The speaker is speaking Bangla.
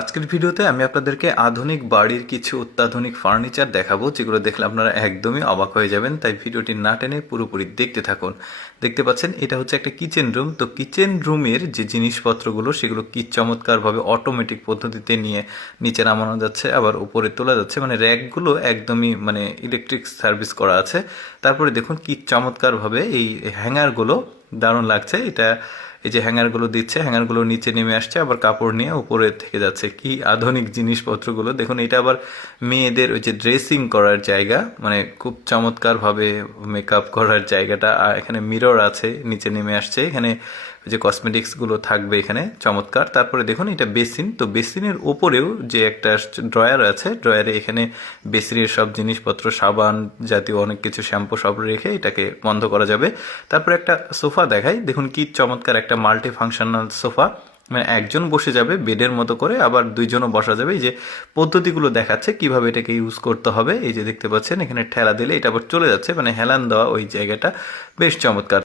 আজকের ভিডিওতে আমি আপনাদেরকে আধুনিক বাড়ির কিছু অত্যাধুনিক ফার্নিচার দেখাবো, যেগুলো দেখলে আপনারা একদমই অবাক হয়ে যাবেন। তাই ভিডিওটি না টেনে পুরোপুরি দেখতে থাকুন। দেখতে পাচ্ছেন এটা হচ্ছে একটা কিচেন রুম। তো কিচেন রুমের যে জিনিসপত্রগুলো সেগুলো কি চমৎকারভাবে অটোমেটিক পদ্ধতিতে নিয়ে নিচে নামানো যাচ্ছে, আবার উপরে তোলা যাচ্ছে। মানে র্যাকগুলো একদমই মানে ইলেকট্রিক সার্ভিস করা আছে। তারপরে দেখুন কি চমৎকারভাবে এই হ্যাঙ্গারগুলো, দারুণ লাগছে এটা। এই যে হ্যাঙ্গারগুলো দিচ্ছে, হ্যাঙ্গারগুলো নিচে নেমে আসছে, আবার কাপড় নিয়ে উপরে থেকে যাচ্ছে। কি আধুনিক জিনিসপত্রগুলো দেখুন। এটা আবার মেয়েদের ওই যে ড্রেসিং করার জায়গা, মানে খুব চমৎকারভাবে মেকআপ করার জায়গাটা। আর এখানে মিরর আছে, নিচে নেমে আসছে। এখানে ওই যে কসমেটিক্সগুলো থাকবে এখানে, চমৎকার। তারপরে দেখুন এটা বেসিন। তো বেসিনের ওপরেও যে একটা ড্রয়ার আছে, ড্রয়ারে এখানে বেসিনের সব জিনিসপত্র, সাবান জাতীয় অনেক কিছু, শ্যাম্পু সব রেখে এটাকে বন্ধ করা যাবে। তারপরে একটা সোফা দেখাই, দেখুন কি চমৎকার একটা মাল্টি ফাংশনাল সোফা। মানে একজন বসে যাবে বেডের মতো করে, আবার দুইজনও বসা যাবে। এই যে পদ্ধতিগুলো দেখাচ্ছে কিভাবে এটাকে ইউজ করতে হবে। এই যে দেখতে পাচ্ছেন এখানে ঠেলা দিলে এটা আবার চলে যাচ্ছে, মানে হেলান দেওয়া ওই জায়গাটা বেশ চমৎকার।